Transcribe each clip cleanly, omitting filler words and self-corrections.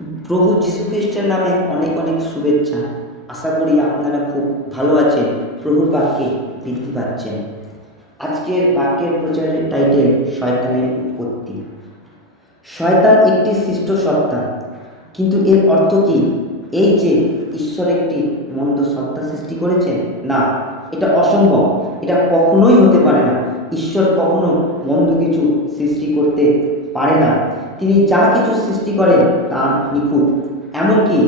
প্রভু যীশু খ্রিস্টের নামে অনেক অনেক শুভেচ্ছা। আশা করি আপনারা খুব ভালো আছেন, প্রভুর বাক্যে বৃদ্ধি পাচ্ছেন। আজকের বাক্যের প্রচারের টাইটেল শয়তানের উৎপত্তি। শয়তান একটি সৃষ্ট সত্তা, কিন্তু এর অর্থ কি এই যে ঈশ্বর একটি মন্দ সত্তা সৃষ্টি করেছেন? না, এটা অসম্ভব। এটা কখনোই হতে পারে না। ঈশ্বর কখনো মন্দ কিছু সৃষ্টি করতে পারে না। তিনি যা কিছু সৃষ্টি করেন তা নিখুঁত। এমনকি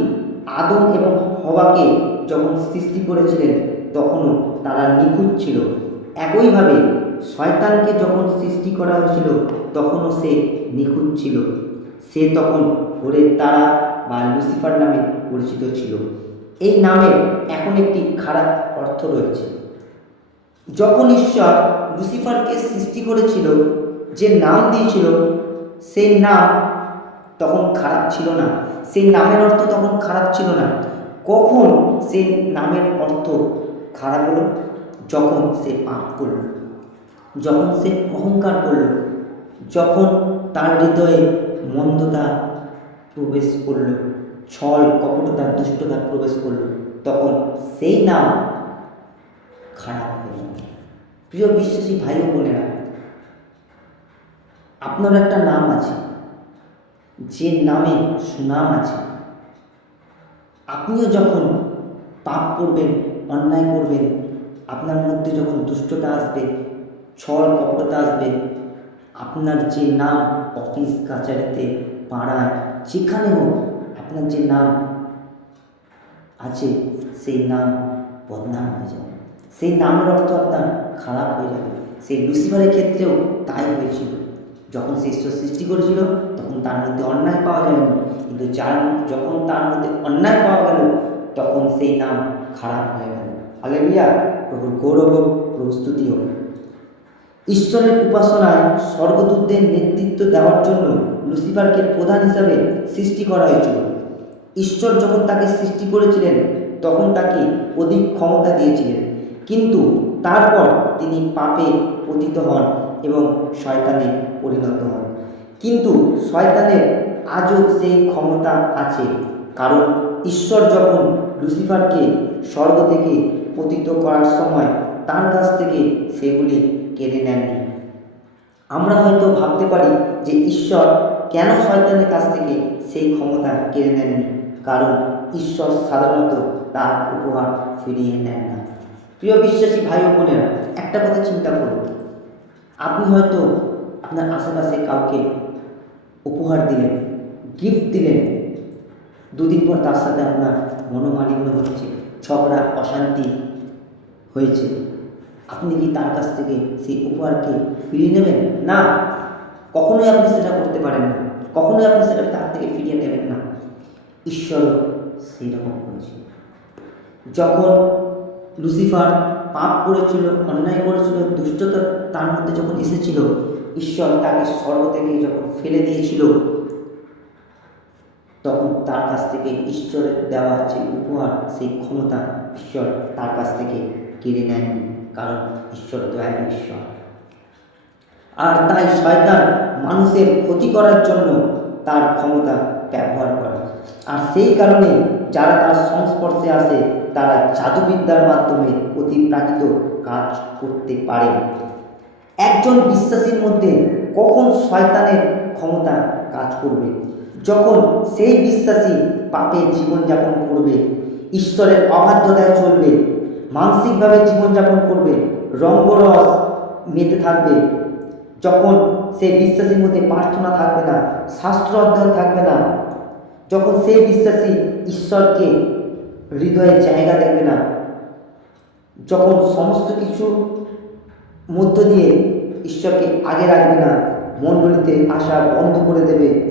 আদম এবং হওয়াকে যখন সৃষ্টি করেছিলেন তখনও তারা নিখুঁত ছিল। একইভাবে শয়তানকে যখন সৃষ্টি করা হয়েছিল তখনও সে নিখুঁত ছিল। সে তখন ভোরের তারা বা লুসিফার নামে পরিচিত ছিল। এই নামের এখন একটি খারাপ অর্থ রয়েছে। যখন ঈশ্বর লুসিফারকে সৃষ্টি করেছিল, যে নাম দিয়েছিল সেই নাম তখন খারাপ ছিল না। সেই নামের অর্থ তখন খারাপ ছিল না। কখন সেই নামের অর্থ খারাপ হলো? যখন সে পাপ করল, যখন সে অহংকার করল, যখন তার হৃদয়ে মন্দতা প্রবেশ করল, ছল কপটতা দুষ্টতা প্রবেশ করল, তখন সেই নাম খারাপ হয়ে গেল। প্রিয় বিশ্বাসী ভাই ও বোনেরা, আপনার একটা নাম আছে, যে নামে সুনাম আছে। আপনিও যখন পাপ করবেন, অন্যায় করবেন, আপনার মধ্যে যখন দুষ্টতা আসবে, ছল কপটতা আসবে, আপনার যে নাম অফিস কাছারিতে পাড়ায় যেখানে হোক, আপনার যে নাম আছে সেই নাম বদনাম হয়ে যাবে। সেই নামের অর্থ আপনার খারাপ হয়ে যাবে। সেই লুসিফারের ক্ষেত্রেও তাই হয়েছিল। যখন সে ঈশ্বর সৃষ্টি করেছিল তখন তার মধ্যে অন্যায় পাওয়া যায়নি, কিন্তু যখন তার মধ্যে অন্যায় পাওয়া গেল তখন সেই নাম খারাপ হয়ে গেল। হালেলুয়া! প্রভুর গৌরব হোক, প্রভুর স্তুতি হোক। ঈশ্বরের উপাসনায় স্বর্গদূতদের নেতৃত্ব দেওয়ার জন্য লুসিফারকে প্রধান হিসাবে সৃষ্টি করা হয়েছিল। ঈশ্বর যখন তাকে সৃষ্টি করেছিলেন তখন তাকে অধিক ক্ষমতা দিয়েছিলেন, কিন্তু তারপর তিনি পাপে পতিত হন এবং শয়তানে পরিণত হন। কিন্তু শয়তানের আজও সেই ক্ষমতা আছে, কারণ ঈশ্বর যখন লুসিফারকে স্বর্গ থেকে পতিত করার সময় তার কাছ থেকে সেগুলি কেড়ে নেননি। আমরা হয়তো ভাবতে পারি যে ঈশ্বর কেন শয়তানের কাছ থেকে সেই ক্ষমতা কেড়ে নেননি, কারণ ঈশ্বর সাধারণত তার উপহার ফিরিয়ে নেন না। প্রিয় বিশ্বাসী ভাই ও বোনেরা, একটা কথা চিন্তা করুন। আপনি হয়তো আপনার আশেপাশে কাউকে উপহার দিলেন, গিফট দিলেন, দুদিন পর তার সাথে আপনার মনোমালিন্য হচ্ছে, ঝগড়া অশান্তি হয়েছে। আপনি কি তার কাছ থেকে সেই উপহারকে ফিরিয়ে নেবেন? না, কখনোই আপনি সেটা করতে পারেন না। কখনোই আপনি সেটা তার থেকে ফিরিয়ে নেবেন না। ঈশ্বরও সেই রকম করেছিল। যখন লুসিফার পাপ করেছিল, অন্যায় করেছিল, দুষ্টতা তার মধ্যে যখন এসেছিল, ঈশ্বর তাকে স্বর্গ থেকে যখন ফেলে দিয়েছিল, তখন তার কাছ থেকে ঈশ্বরের দেওয়া যে উপহার, সেই ক্ষমতা ঈশ্বর তার কাছ থেকে কেড়ে নেননি, কারণ ঈশ্বর দয়ালু ঈশ্বর। আর তাই শয়তান মানুষের ক্ষতি করার জন্য তার ক্ষমতা ব্যবহার করে। আর সেই কারণে যারা তার সংস্পর্শে আসে তারা জাদুবিদ্যার মাধ্যমে অতিপ্রাকৃত কাজ করতে পারে। একজন বিশ্বাসীর মধ্যে কখন শয়তানের ক্ষমতা কাজ করবে? যখন সেই বিশ্বাসী পাপে জীবনযাপন করবে, ঈশ্বরের অবাধ্যতায় চলবে, মানসিকভাবে জীবনযাপন করবে, রঙ্গরস মেতে থাকবে। যখন সেই বিশ্বাসীর মধ্যে প্রার্থনা থাকবে না, শাস্ত্র অধ্যয়ন থাকবে না, যখন সেই বিশ্বাসী ঈশ্বরকে হৃদয়ে জায়গা দেবে না, যখন সমস্ত কিছু মধ্য দিয়ে ঈশ্বরকে আগে রাখবে না, মণ্ডলীতে আসা বন্ধ করে দেবে,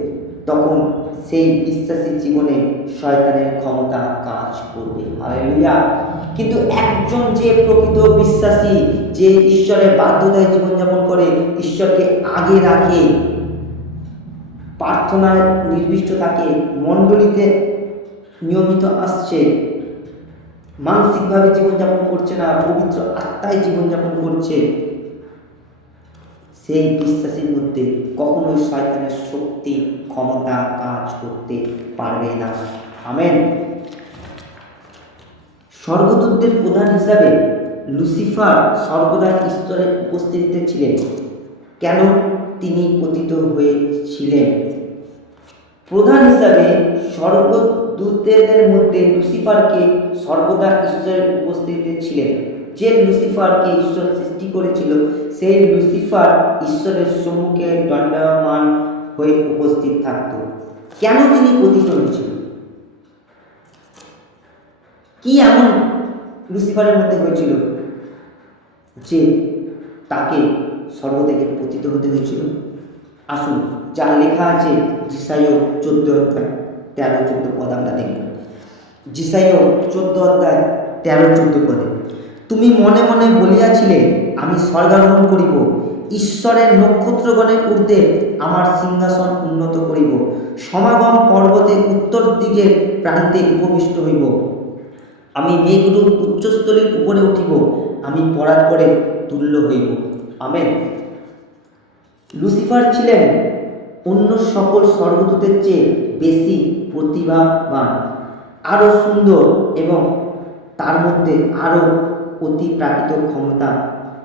তখন সেই বিশ্বাসীর জীবনে শয়তানের ক্ষমতা কাজ করবে। হালেলুয়া! কিন্তু একজন যে প্রকৃত বিশ্বাসী, যে ঈশ্বরের বাধ্যতায় জীবনযাপন করে, ঈশ্বরকে আগে রাখে, প্রার্থনায় নির্দিষ্ট থাকে, মণ্ডলীতে নিয়মিত আসছে, মানসিকভাবে জীবনযাপন করছে না, পবিত্র আত্মায় জীবনযাপন করছে, সেই বিশ্বাসীর মধ্যে কখনোই শয়তানের শক্তি ক্ষমতা কাজ করতে পারবে না। আমেন। স্বর্গদূতদের প্রধান হিসাবে লুসিফার সর্বদা ঈশ্বরের উপস্থিতিতে ছিলেন। কেন তিনি পতিত হয়েছিলেন? প্রধান হিসাবে স্বর্গদূতদের মধ্যে লুসিফারকে সর্বদা ঈশ্বরের উপস্থিতিতে ছিলেন। যে লুসিফারকে ঈশ্বর সৃষ্টি করেছিল, সেই লুসিফার ঈশ্বরের সম্মুখে দণ্ডায়মান হয়ে উপস্থিত থাকত। কেন তিনি পতিত হয়েছিল? কি এমন লুসিফারের মধ্যে হয়েছিল যে তাকে স্বর্গ থেকে পতিত হতে হয়েছিল? আসুন, যা লেখা আছে যিশাইয় 14 অধ্যায় 13-14 পদ আমরা দেখব। যিশাইয় 14 অধ্যায় 13-14 পদে, তুমি মনে মনে বলিয়াছিলে, আমি স্বর্গারোহণ করিব, ঈশ্বরের নক্ষত্রগণের ঊর্ধ্বে আমার সিংহাসন উন্নত করিব, সমাগম পর্বতে উত্তর দিকের প্রান্তে উপবিষ্ট হইব, আমি মেঘরূপ উচ্চস্থলীর উপরে উঠিব, আমি পরাৎ করে তুল্য হইব। আমেন। লুসিফার ছিলেন অন্য সকল স্বর্গদূতের চেয়ে বেশি প্রতিভাবান, আরও সুন্দর, এবং তার মধ্যে আরও অতিপ্রাকৃত ক্ষমতা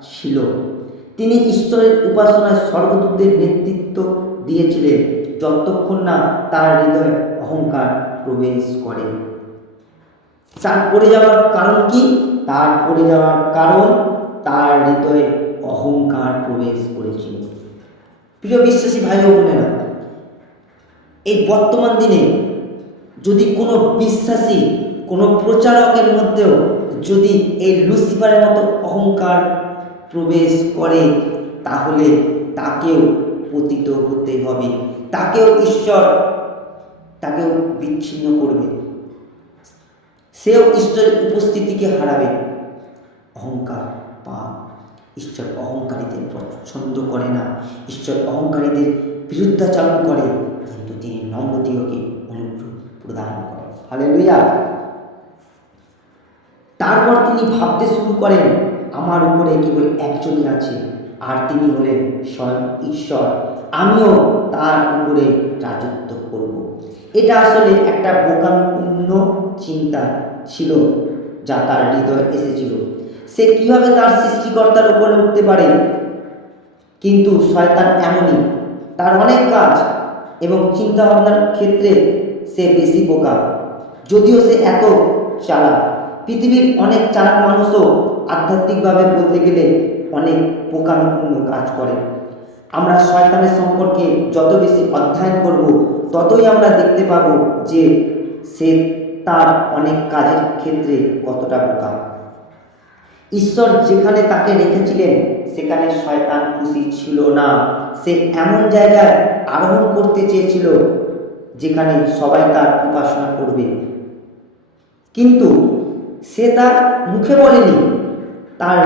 ছিল। তিনি ঈশ্বরের উপাসনায় স্বর্গদূতদের নেতৃত্ব দিয়েছিলেন যতক্ষণ না তার হৃদয়ে অহংকার প্রবেশ করে। তার পড়ে যাওয়ার কারণ কি? তার পড়ে যাওয়ার কারণ তার হৃদয়ে অহংকার প্রবেশ করেছিল। প্রিয় বিশ্বাসী ভাই ও বোনেরা, এই বর্তমান দিনে যদি কোনো বিশ্বাসী, কোনো প্রচারকের মধ্যেও যদি এই লুসিফারের মতো অহংকার প্রবেশ করে, তাহলে তাকেও পতিত হতে হবে, তাকেও ঈশ্বর তাকেও বিচ্ছিন্ন করবে, সেও ঈশ্বরের উপস্থিতিকে হারাবে। অহংকার পাপ। ঈশ্বর অহংকারীদের পছন্দ করে না, ঈশ্বর অহংকারীদের বিরুদ্ধাচরণ করে, কিন্তু তিনি নম্রদিগকে অনুগ্রহ প্রদান করেন। হালেলুয়া। তারপর তিনি ভাবতে শুরু করেন, আমার উপরে কেবল একজনই আছে, আর তিনি হলেন স্বয়ং ঈশ্বর, আমিও তার উপরে রাজত্ব করব। এটা আসলে একটা বোকামিপূর্ণ চিন্তা ছিল যা তার হৃদয়ে এসেছিল। সে কিভাবে তার সৃষ্টিকর্তার উপরে উঠতে পারে? কিন্তু শয়তান এমনই, তার অনেক কাজ এবং চিন্তা ভাবনার ক্ষেত্রে সে বেশি বোকা। যদিও সে এত চালাক, পৃথিবীর অনেক চালাক মানুষও আধ্যাত্মিকভাবে বলতে গেলে অনেক বোকামিপূর্ণ কাজ করে। আমরা শয়তানের সম্পর্কে যত বেশি অধ্যয়ন করব, ততই আমরা দেখতে পাব যে সে তার অনেক কাজের ক্ষেত্রে কতটা বোকা। ঈশ্বর যেখানে তাকে রেখেছিলেন সেখানে শয়তান খুশি ছিল না। সে এমন জায়গায় আরোহণ করতে চেয়েছিল যেখানে সবাই তার উপাসনা করবে, কিন্তু সে তার মুখে বলেনি, তার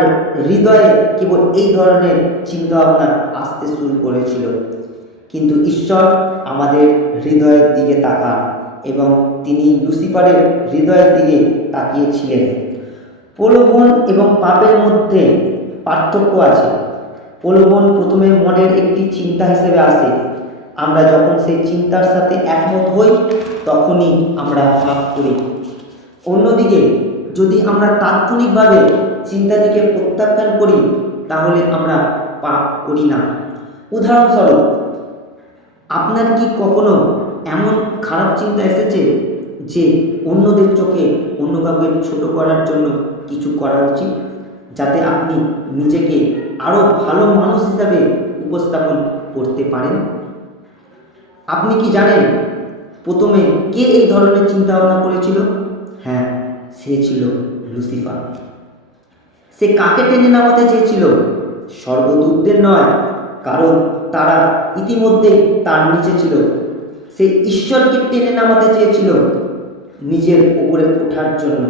হৃদয়ে কেবল এই ধরনের চিন্তাভাবনা আসতে শুরু করেছিল। কিন্তু ঈশ্বর আমাদের হৃদয়ের দিকে তাকান, এবং তিনি লুসিফারের হৃদয়ের দিকে তাকিয়েছিলেন। প্রলোভন এবং পাপের মধ্যে পার্থক্য আছে। প্রলোভন প্রথমে মনের একটি চিন্তা হিসেবে আসে। আমরা যখন সেই চিন্তার সাথে একমত হই, তখনই আমরা পাপ করি। অন্যদিকে যদি আমরা তাৎক্ষণিকভাবে চিন্তাটিকে প্রত্যাখ্যান করি, তাহলে আমরা পাপ করি না। উদাহরণস্বরূপ, আপনার কি কখনো এমন খারাপ চিন্তা এসেছে যে অন্যদের চোখে অন্য কাউকে ছোট করার জন্য কিছু করা উচিত, যাতে আপনি নিজেকে আরও ভালো মানুষ হিসাবে উপস্থাপন করতে পারেন? আপনি কি জানেন প্রথমে কে এই ধরনের চিন্তা ভাবনা করেছিল? হ্যাঁ, সে ছিল লুসিফার। সে কাকে টেনে নামাতে চেয়েছিল? স্বর্গদূতদের নয়, কারণ তারা ইতিমধ্যেই তার নিচে ছিল। সে ঈশ্বরকে টেনে নামাতে চেয়েছিল নিজের উপরে ওঠার জন্য।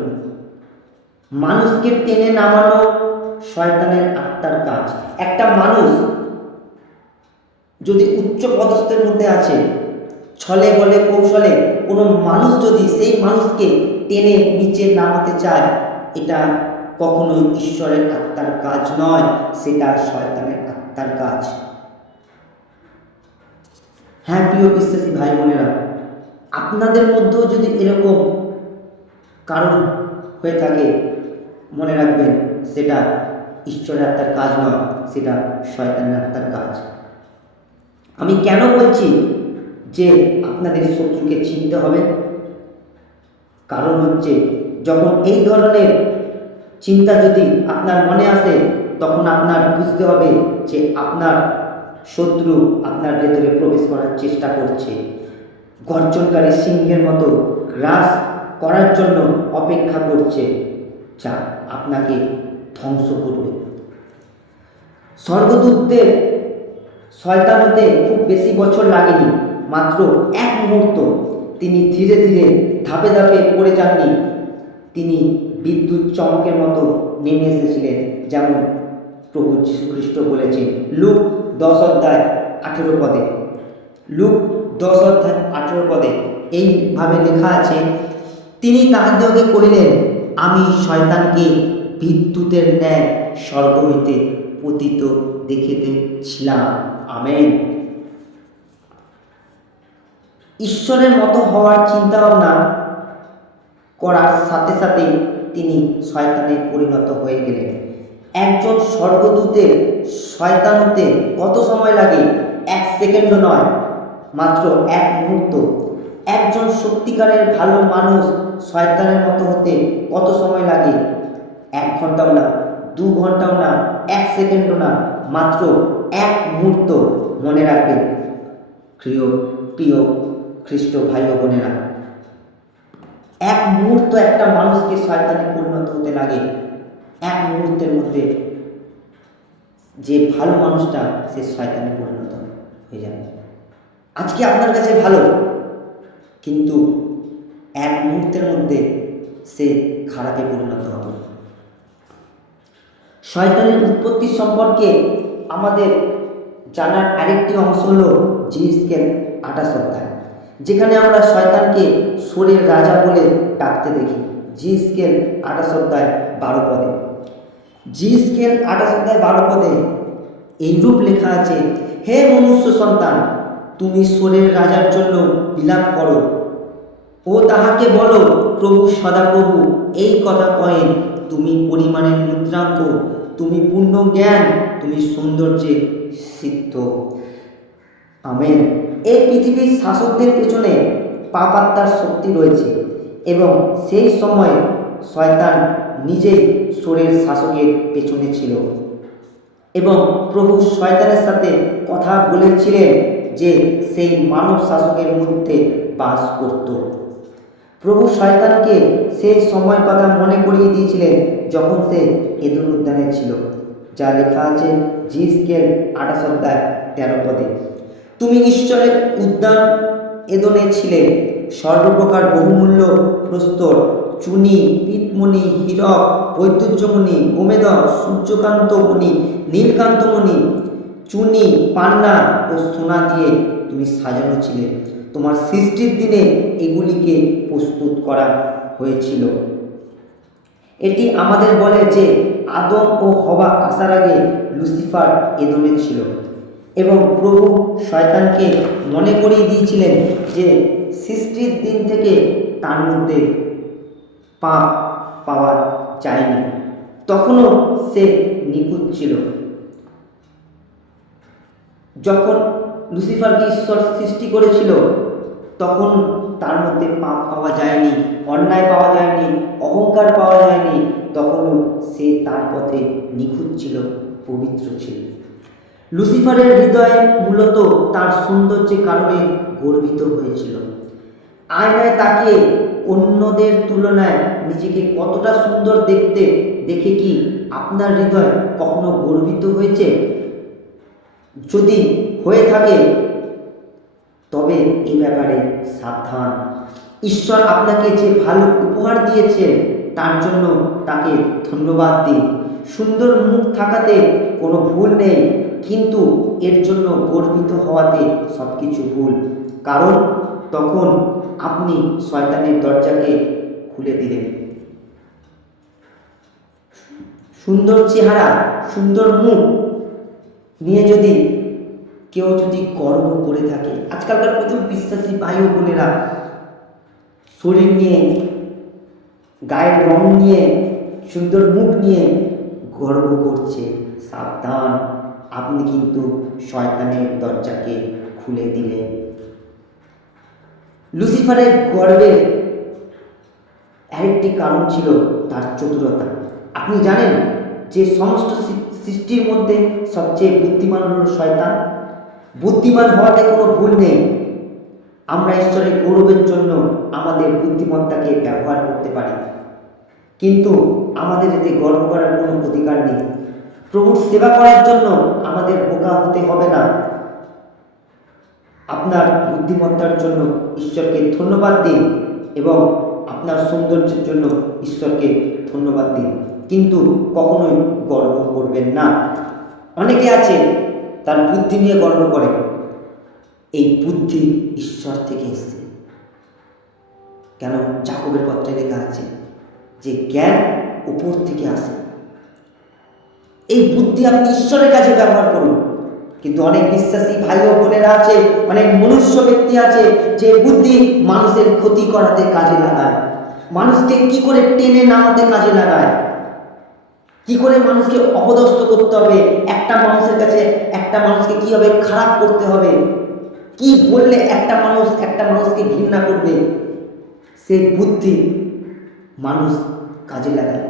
মানুষকে টেনে নামানো শয়তানের আত্মার কাজ। একটা মানুষ যদি উচ্চ পদস্থের মধ্যে আছে, ছলে বলে কৌশলে কোনো মানুষ যদি সেই মানুষকে টেনে নিচে নামাতে চায়, এটা কখনোই ঈশ্বরের আত্মার কাজ নয়, সেটা শয়তানের আত্মার কাজ। হ্যাঁ প্রিয় বিশ্বাসী ভাই বোনেরা, আপনাদের মধ্যেও যদি এরকম কারণ হয়ে থাকে, মনে রাখবেন সেটা ঈশ্বরের আত্মার কাজ নয়, সেটা শয়তানের আত্মার কাজ। আমি কেন বলছি যে আপনাদের শত্রুকে চিনতে হবে? কারণ হচ্ছে, যখন এই ধরনের চিন্তা যদি আপনার মনে আসে, তখন আপনার বুঝতে হবে যে আপনার শত্রু আপনার ভেতরে প্রবেশ করার চেষ্টা করছে, গর্জনকারী সিংহের মতো গ্রাস করার জন্য অপেক্ষা করছে, যা আপনাকে ধ্বংস করবে। স্বর্গদূতদের শয়তান হতে খুব বেশি বছর লাগেনি, মাত্র 1 মুহূর্ত। তিনি ধীরে ধীরে ধাপে ধাপে পড়ে যাননি, তিনি বিদ্যুৎ চমকের মতো নেমে এসেছিলেন, যেমন প্রভু যীশু খ্রিস্ট বলেছেন লুক 10 অধ্যায় 18 পদে। লুক 10 অধ্যায় 18 পদে এইভাবে লেখা আছে, তিনি তাহাদিগকে কহিলেন, আমি শয়তানকে বিদ্যুতের ন্যায় স্বর্গ হইতে পতিত দেখিতেছিলাম। আমেন। ঈশ্বরের মতো হওয়ার চিন্তা ভাবনা করার সাথে সাথে তিনি শয়তানে পরিণত হয়ে গেলেন। একজন স্বর্গদূতের শয়তান হতে কত সময় লাগে? 1 সেকেন্ডও নয়, মাত্র 1 মুহূর্ত। একজন সত্যিকারের ভালো মানুষ শয়তানের মতো হতে কত সময় লাগে? 1 ঘন্টাও না, 2 ঘন্টাও না, 1 সেকেন্ডও না, মাত্র 1 মুহূর্ত। মনে রাখবেন প্রিয় খ্রিস্ট ভাই ও বোনেরা, 1 মুহূর্ত একটা মানুষকে শয়তানে পরিণত হতে লাগে। 1 মুহূর্তের মধ্যে যে ভালো মানুষটা সে শয়তানে পরিণত হয়ে যাবে। আজকে আপনার কাছে ভালো, কিন্তু 1 মুহূর্তের মধ্যে সে খারাপে পরিণত হবে। শয়তানের উৎপত্তি সম্পর্কে আমাদের জানার আরেকটি অংশ হলো জিসকেল 28 অধ্যায়, যেখানে আমরা শয়তানকে সোরের রাজা বলে ডাকতে দেখি। জিসকেল 28 অধ্যায় 12 পদে। জিসকেল 28 অধ্যায় 12 পদে এইরূপ লেখা আছে, হে মনুষ্য সন্তান, তুমি সোরের রাজার জন্য বিলাপ করো ও তাহাকে বলো, প্রভু সদাপ্রভু এই কথা কহেন, তুমি পরিমাণের মুদ্রাঙ্ক, তুমি পূর্ণ জ্ঞান, তুমি সৌন্দর্যে সিদ্ধ। আমেন। এই পৃথিবীর শাসকদের পেছনে পাপাত্মার শক্তি রয়েছে, এবং সেই সময় শয়তান নিজেই সোরের শাসকের পেছনে ছিল, এবং প্রভু শয়তানের সাথে কথা বলেছিলেন যে সেই মানব শাসকের মধ্যে বাস করত। প্রভু শয়তানকে সেই সময়ের কথা মনে করিয়ে দিয়েছিলেন যখন সে এদেন উদ্যানে ছিল, যা লেখা আছে জিসকেল 28 অধ্যায় 13 পদে। তুমি ঈশ্বরের উদ্যান এদনে ছিলে, সর্বপ্রকার বহুমূল্য প্রস্তর, চুনি, পীতমণি, হীরক, বৈদুর্যমণি, গোমেদক, সূর্যকান্তমণি, নীলকান্তমণি, চুনি, পান্না ও সোনা দিয়ে তুমি সাজানো ছিলে। তোমার সৃষ্টির দিনে এগুলিকে প্রস্তুত করা হয়েছিল। এটি আমাদের বলে যে আদম ও হওয়া আসার আগে লুসিফার এদনে ছিল, এবং প্রভু শয়তানকে মনে করিয়ে দিয়েছিলেন যে সৃষ্টির দিন থেকে তার মধ্যে পাপ পাওয়া যায়নি, তখনও সে নিখুঁত ছিল। যখন লুসিফারকে ঈশ্বর সৃষ্টি করেছিল তখন তার মধ্যে পাপ পাওয়া যায়নি, অন্যায় পাওয়া যায়নি, অহংকার পাওয়া যায়নি, তখনও সে তার পথে নিখুঁত ছিল, পবিত্র ছিল। লুসিফারের হৃদয় মূলত তার সৌন্দর্যের কারণে গর্বিত হয়েছিল। আয়নায় তাকিয়ে অন্যদের তুলনায় নিজেকে কতটা সুন্দর দেখতে দেখে কি আপনার হৃদয় কখনো গর্বিত হয়েছে? যদি হয়ে থাকে তবে এই ব্যাপারে সাবধান। ঈশ্বর আপনাকে যে ভালো উপহার দিয়েছে তার জন্য তাকে ধন্যবাদ দিন। সুন্দর মুখ থাকাতে কোনো ভুল নেই, কিন্তু এর জন্য গর্বিত হওয়াতে সব কিছু ভুল, কারণ তখন আপনি শয়তানের দরজাকে খুলে দিলেন। সুন্দর চেহারা, সুন্দর মুখ নিয়ে কেউ যদি গর্ব করে থাকে, আজকালকার প্রচুর বিশ্বাসী ভাই ও বোনেরা শরীর নিয়ে, গায়ের রং নিয়ে, সুন্দর মুখ নিয়ে গর্ব করছে। সাবধান, আপনি কিন্তু শয়তানের দরজাকে খুলে দিলেন। লুসিফারের গর্বের আরেকটি কারণ ছিল তার চতুরতা। আপনি জানেন যে সমস্ত সৃষ্টির মধ্যে সবচেয়ে বুদ্ধিমান হল শয়তান। বুদ্ধিমান হওয়াতে কোনো ভুল নেই। আমরা ঈশ্বরের গৌরবের জন্য আমাদের বুদ্ধিমত্তাকে ব্যবহার করতে পারি, কিন্তু আমাদের এতে গর্ব করার কোনো অধিকার নেই। প্রভুর সেবা করার জন্য আমাদের বোকা হতে হবে না। আপনার বুদ্ধিমত্তার জন্য ঈশ্বরকে ধন্যবাদ দিন এবং আপনার সৌন্দর্যের জন্য ঈশ্বরকে ধন্যবাদ দিন, কিন্তু কখনোই গর্ব করবেন না। অনেকে আছে তার বুদ্ধি নিয়ে গর্ব করে। এই বুদ্ধি ঈশ্বর থেকে এসেছে। কেন? যাকবের পত্রে লেখা আছে যে জ্ঞান উপর থেকে আসে। এই বুদ্ধি আপনি ঈশ্বরের কাছে ব্যবহার করুন। কিন্তু অনেক বিশ্বাসী ভাই ও বোনেরা আছে, অনেক মনুষ্য ব্যক্তি আছে যে বুদ্ধি মানুষের ক্ষতি করাতে কাজে লাগায়, মানুষকে কি করে টেনে নামাতে কাজে লাগায়, কি করে মানুষকে অপদস্থ করতে হবে, একটা মানুষের কাছে একটা মানুষকে কিভাবে খারাপ করতে হবে, কি বললে একটা মানুষকে ঘৃণা করবে, সেই বুদ্ধি মানুষ কাজে লাগায়।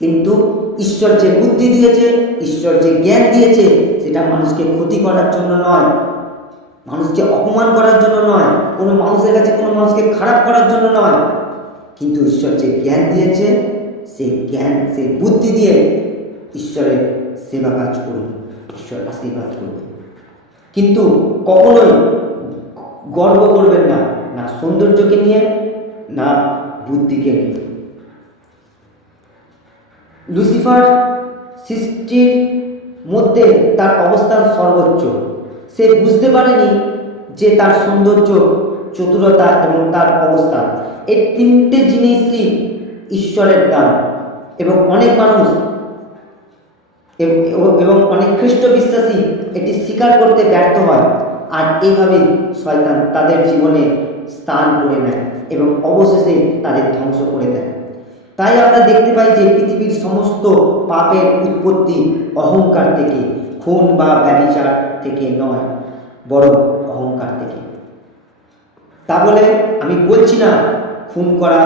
কিন্তু ঈশ্বর যে বুদ্ধি দিয়েছে, ঈশ্বর যে জ্ঞান দিয়েছে, সেটা মানুষকে ক্ষতি করার জন্য নয়, মানুষকে অপমান করার জন্য নয়, কোনো মানুষের কাছে কোনো মানুষকে খারাপ করার জন্য নয়। কিন্তু ঈশ্বর যে জ্ঞান দিয়েছে, সেই জ্ঞান, সেই বুদ্ধি দিয়ে ঈশ্বরের সেবা কাজ করুন, ঈশ্বর আশীর্বাদ করবেন। কিন্তু কখনোই গর্ব করবেন না, না সৌন্দর্যকে নিয়ে, না বুদ্ধিকে নিয়ে। লুসিফার সৃষ্টির মধ্যে তার অবস্থান সর্বোচ্চ। সে বুঝতে পারেনি যে তার সৌন্দর্য, চতুরতা এবং তার অবস্থান, এই তিনটে জিনিসই ঈশ্বরের দান। এবং অনেক মানুষ এবং অনেক খ্রিস্ট বিশ্বাসী এটি স্বীকার করতে ব্যর্থ হয়, আর এইভাবে শয়তান তাদের জীবনে স্থান করে নেয় এবং অবশেষে তাদের ধ্বংস করে দেয়। তাই আমরা দেখতে পাই যে পৃথিবীর সমস্ত পাপের উৎপত্তি অহংকার থেকে, খুন বা ব্যভিচার থেকে নয়, বরং অহংকার থেকে। তা বলে আমি বলছি না খুন করা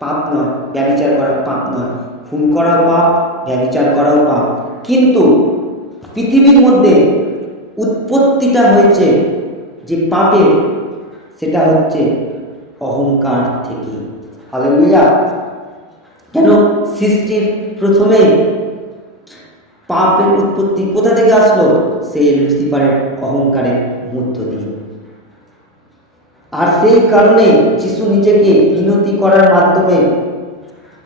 পাপ নয়, ব্যভিচার করা পাপ নয়। খুন করাও পাপ, ব্যভিচার করাও পাপ, কিন্তু পৃথিবীর মধ্যে উৎপত্তিটা হয়েছে যে পাপের, সেটা হচ্ছে অহংকার থেকে। হালেলুয়া। কেন? সৃষ্টির প্রথমে পাপের উৎপত্তি কোথা থেকে আসলো? সেই লুসিফারের অহংকারের মধ্য দিয়ে। আর সেই কারণে যিশু নিজেকে বিনতি করার মাধ্যমে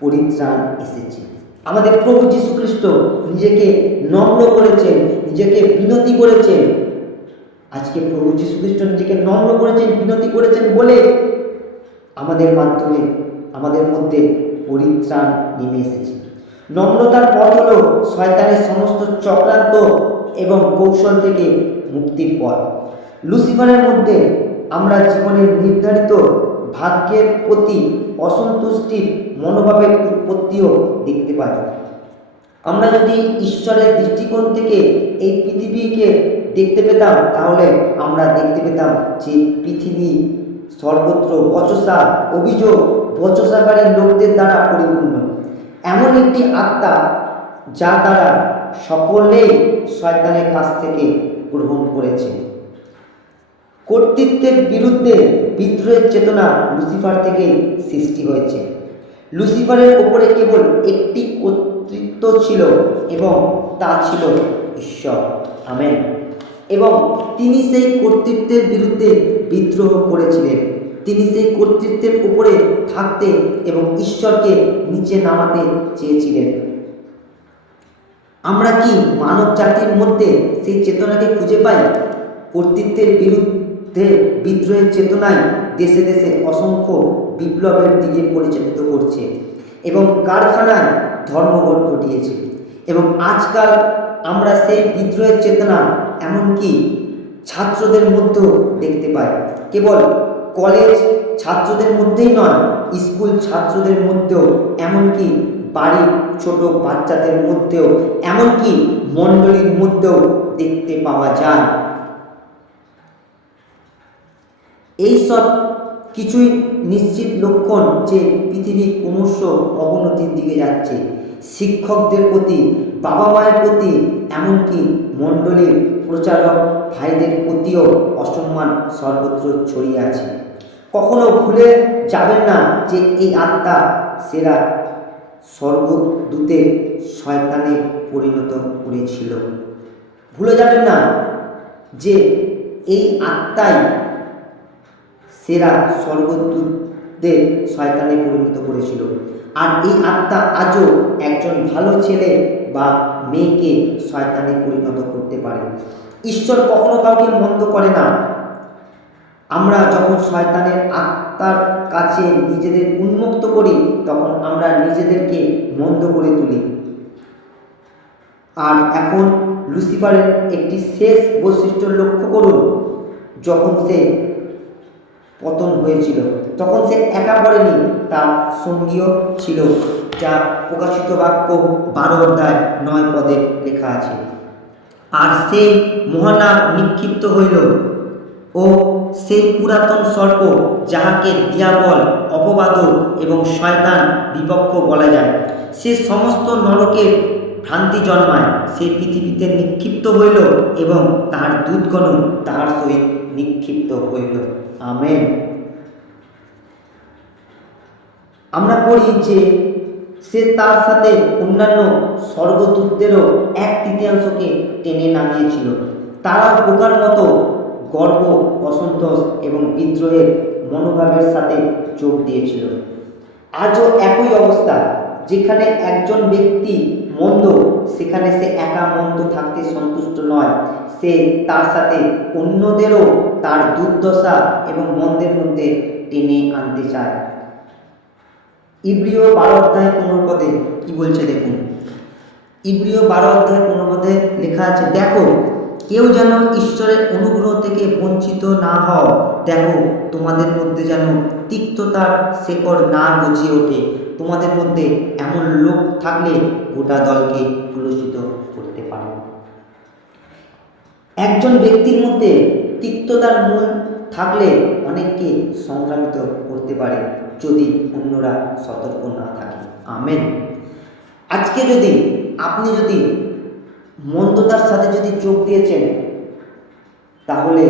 পরিত্রাণ এসেছে। আমাদের প্রভু যীশু খ্রিস্ট নিজেকে নম্র করেছেন, নিজেকে বিনতি করেছেন। আজকে প্রভু যীশু খ্রিস্ট নিজেকে নম্র করেছেন, বিনতি করেছেন বলে আমাদের মাধ্যমে আমাদের মধ্যে পরিত্রাণ নেমে এসেছে। নম্রতার পথ হল শয়তানের সমস্ত চক্রান্ত এবং কৌশল থেকে মুক্তির পথ। লুসিফারের মধ্যে আমরা জীবনের নির্ধারিত ভাগ্যের প্রতি অসন্তুষ্টির মনোভাবের উৎপত্তিও দেখতে পাই। আমরা যদি ঈশ্বরের দৃষ্টিকোণ থেকে এই পৃথিবীকে দেখতে পেতাম, তাহলে আমরা দেখতে পেতাম যে পৃথিবী সর্বত্র বচসা, অভিযোগ, বচসাকারী লোকদের দ্বারা পরিপূর্ণ। এমন একটি আত্মা যা তারা সকলেই শয়তানের কাছ থেকে গ্রহণ করেছে। কর্তৃত্বের বিরুদ্ধে বিদ্রোহের চেতনা লুসিফার থেকে সৃষ্টি হয়েছে। লুসিফারের উপরে কেবল একটি কর্তৃত্ব ছিল এবং তা ছিল ঈশ্বর। আমেন। এবং তিনি সেই কর্তৃত্বের বিরুদ্ধে বিদ্রোহ করেছিলেন। তিনি সেই কর্তৃত্বের উপরে থাকতে এবং ঈশ্বরকে নিচে নামাতে চেয়েছিলেন। আমরা কি মানব জাতির মধ্যে সেই চেতনাকে খুঁজে পাই? কর্তৃত্বের বিরুদ্ধে বিদ্রোহের চেতনায় দেশে দেশে অসংখ্য বিপ্লবের দিকে পরিচালিত করছে এবং কারখানায় ধর্মঘট ঘটিয়েছে। এবং আজকাল আমরা সেই বিদ্রোহের চেতনা এমনকি ছাত্রদের মধ্যেও দেখতে পাই। কেবল কলেজ ছাত্রদের মধ্যেই নয়, স্কুল ছাত্রদের মধ্যেও, এমনকি বাড়ির ছোট বাচ্চাদের মধ্যেও, এমনকি মণ্ডলীর মধ্যেও দেখতে পাওয়া যায়। এইসব কিছুই নিশ্চিত লক্ষণ যে পৃথিবী ক্রমশ অবনতির দিকে যাচ্ছে। শিক্ষকদের প্রতি, বাবা মায়ের প্রতি, এমনকি মণ্ডলীর প্রচারক ভাইদের প্রতিও অসম্মান সর্বত্র ছড়িয়ে আছে। কখনো ভুলে যাবেন না যে এই আত্মা সেরা স্বর্গদূতের শয়তানে পরিণত করেছিল। ভুলে যাবেন না যে এই আত্মাই সেরা স্বর্গদূতদের শয়তানে পরিণত করেছিল। আর এই আত্মা আজও একজন ভালো ছেলে বা মেয়েকে শয়তানে পরিণত করতে পারে। ঈশ্বর কখনো কাউকে মন্দ করে না। আমরা যখন শয়তানের আত্মার কাছে নিজেদের উন্মুক্ত করি, তখন আমরা নিজেদেরকে মন্দ করে তুলি। আর এখন লুসিফারের একটি শেষ বৈশিষ্ট্য লক্ষ্য করুন। যখন সে পতন হয়েছিল, তখন সে একা পড়েনি, তার সঙ্গীও ছিল, যা প্রকাশিত বাক্য 12 অধ্যায় 9 পদে লেখা আছে। আর সেই মহানাগ নিক্ষিপ্ত হইল, ও সেই পুরাতন সর্প, যাহাকে দিয়াবল, অপবাদ এবং শয়তান বিপক্ষ বলা যায়। সে সমস্ত নরকের ভ্রান্তি জন্মায়। সে পৃথিবীতে নিক্ষিপ্ত হইল এবং তাহার দূতগণ তাহার সহিত নিক্ষিপ্ত হইল। আমেন। আমরা পড়ি যে সে তার সাথে অন্যান্য স্বর্গদূতদেরও 1/3 টেনে নামিয়েছিল। তারা বোকার মতো গর্ব, অসন্তোষ এবং বিদ্রোহের মনোভাবের সাথে যোগ দিয়েছিল। আজও একই অবস্থা। যেখানে একজন ব্যক্তি মন্দ, সেখানে সে একা মন্দ থাকতে সন্তুষ্ট নয়, সে তার সাথে অন্যদেরও তার দুর্দশা এবং মন্দের মধ্যে টেনে আনতে চায়। ইব্রিয় 12 অধ্যায় 15 পদে কি বলছে দেখুন। ইব্রিয় 12 অধ্যায় 15 পদে লেখা আছে, দেখো কেউ যেন ঈশ্বরের অনুগ্রহ থেকে বঞ্চিত না হও। দেখো তোমাদের মধ্যে যেন তিক্ততার শেকড় না গজিয়ে ওঠে। তোমাদের মধ্যে এমন লোক থাকলে গোটা দলকে কলুষিত করতে পারে। একজন ব্যক্তির মধ্যে তিক্ততার মূল থাকলে অনেককে সংক্রামিত করতে পারে, যদি অন্যরা সতর্ক না থাকে। আমেন। আজকে আপনি যদি মন্দতার সাথে যদি যোগ দিয়েছেন, তাহলে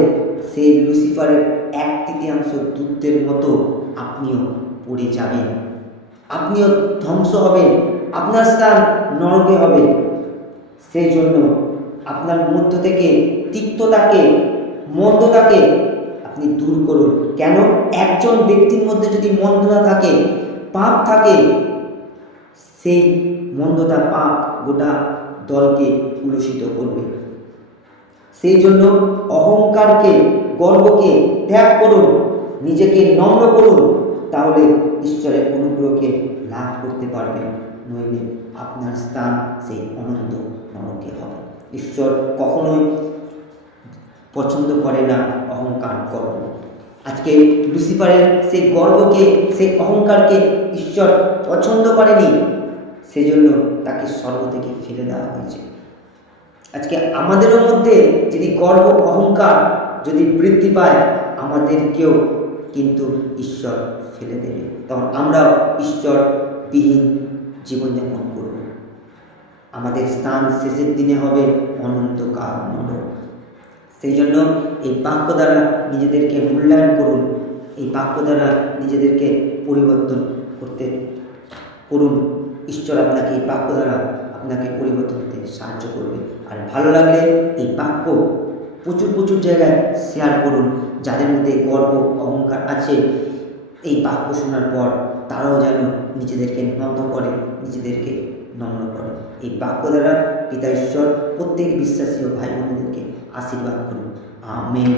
সেই লুসিফারের 1/3 দূতদের মতো আপনিও পড়ে যাবেন। আপনিও ধ্বংস হবেন, আপনার স্থান নরকে হবে। সেই জন্য আপনার মধ্য থেকে তিক্ততাকে, মন্দতাকে আপনি দূর করুন। কেন? একজন ব্যক্তির মধ্যে যদি মন্দতা থাকে, পাপ থাকে, সেই মন্দতা, পাপ গোটা দলকে কলুষিত করবে। সেই জন্য অহংকারকে, গর্বকে ত্যাগ করুন, নিজেকে নম্র করুন, তাহলে ঈশ্বরের অনুগ্রহকে লাভ করতে পারবেন। নইলে আপনার স্থান সেই অনন্ত নরকে হবে। ঈশ্বর কখনোই পছন্দ করে না অহংকার, গর্ব। আজকে লুসিফারের সেই গর্বকে, সেই অহংকারকে ঈশ্বর পছন্দ করেনি, সেজন্য তাকে স্বর্গ থেকে ফেলে দেওয়া হয়েছে। আজকে আমাদেরও মধ্যে যদি গর্ব, অহংকার যদি বৃদ্ধি পায়, আমাদেরকেও কিন্তু ঈশ্বর ফেলে দেবে। তখন আমরাও ঈশ্বরবিহীন জীবনযাপন করব। আমাদের স্থান শেষের দিনে হবে অনন্তকাল নরক। সেই জন্য এই বাক্য দ্বারা নিজেদেরকে মূল্যায়ন করুন, এই বাক্য দ্বারা নিজেদেরকে পরিবর্তন করুন। ঈশ্বর আপনাকে এই বাক্য দ্বারা আপনাকে পরিবর্তন হতে সাহায্য করবে। আর ভালো লাগলে এই বাক্য প্রচুর জায়গায় শেয়ার করুন। যাদের মধ্যে গর্ব, অহংকার আছে, এই বাক্য শোনার পর তারাও যেন নিজেদেরকে নত করে, নিজেদেরকে নম্র করে। এই বাক্য দ্বারা পিতা ঈশ্বর প্রত্যেক বিশ্বাসী ও ভাই বোনদেরকে আশীর্বাদ করুন। আমেন।